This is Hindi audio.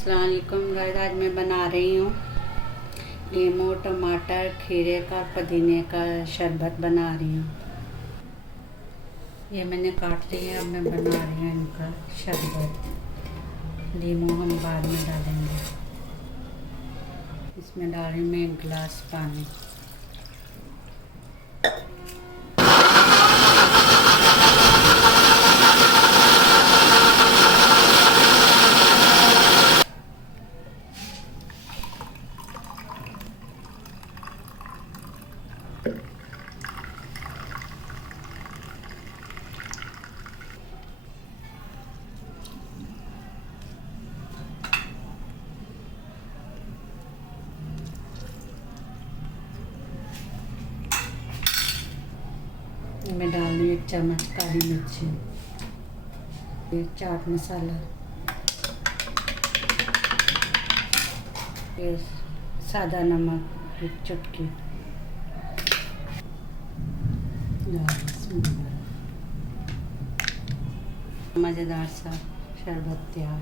अस्सलाम वालेकुम गाइस, आज मैं बना रही हूँ नींबू टमाटर खीरे का पुदीने का शरबत बना रही हूँ। ये मैंने काट लिए, अब मैं बना रही हूँ इनका शरबत। नींबू हम बाद में डालेंगे। इसमें डाल रही हूँ मैं 1 गिलास पानी। मैं डाल रही हूँ 1 चम्मच काली मिर्ची, ये चाट मसाला, ये सादा नमक 1 चुटकी, मज़ेदार सा शरबत तैयार।